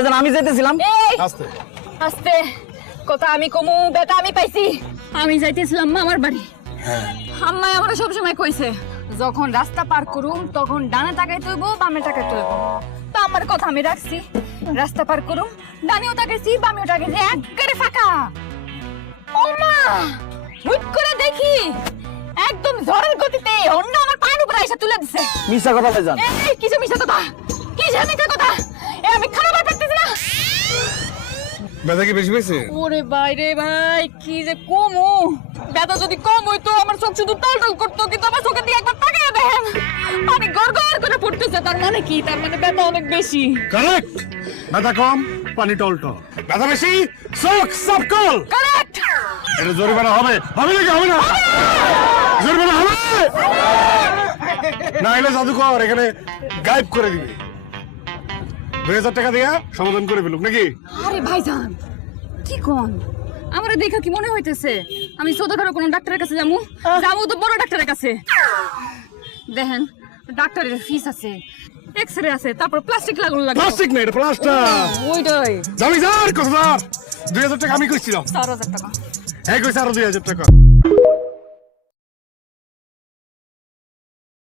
ভাইজান আমি যাইতেছিলাম। আস্তে আস্তে কথা আমি কমু বেটা আমি পাইছি। আমি যাইতেছিলাম মামার বাড়ি। আম্মাই আমার সবসময় কইছে যখন রাস্তা পার করুম তখন ডানে তাকাইতে হইব বামে তাকাইতে হইব। তা আমার কথা আমি রাখছি, রাস্তা পার করুম ডানেও তাকাইছি বামেও তাকাইছি, একবারে ফাঁকা। ও মা হুট করে দেখি একদম ঝড়ের গতিতে অন্য আমার পায়ের উপরে এসে তুলে দিছে। মিছা কথা ভাইজান। এই কিসে মিছা কথা, কিসে মিছা কথা, আমি খারাপ পারতেছি না। ব্যথা কি বেশি পেয়েছে? ওরে ভাই রে ভাই কি যে কমু, ব্যথা যদি কম হইতো আমার চোখ শুধু টলটল করতো, কিন্তু আমার চোখের দিকে একবার তাকিয়ে দেখেন পানি গড়গড় করে পড়তেছে। তার মানে কি? তার মানে ব্যথা অনেক বেশি। কারেক্ট। ব্যথা কম, পানি টলটল। ব্যথা বেশি, চোখ সাবকল। কারেক্ট। এটা জরিমানা হবে, হবে নাকি হবে না? জরিমানা হবে না, এলে জাদুকর এখানে গায়েব করে দিবে। 2000 টাকা দিয়া সমাধান করে ফেলুক নাকি? আরে ভাইজান কি কোন, আমার দেখা কি মনে হইতেছে আমি ছোটখাটো কোনো ডাক্তারের কাছে যাবো? যাবো তো বড় ডাক্তারের কাছে। দেখেন ডাক্তারের ফিস আছে, এক্সরে আছে, তারপর প্লাস্টিক লাগানো লাগবে। প্লাস্টিক না, এটা প্লাস্টার। ওইটাই যাবি যার কত 2000 টাকা আমি কইছিলাম। 4000 টাকা। হ্যাঁ কইছে আরো 2000 টাকা।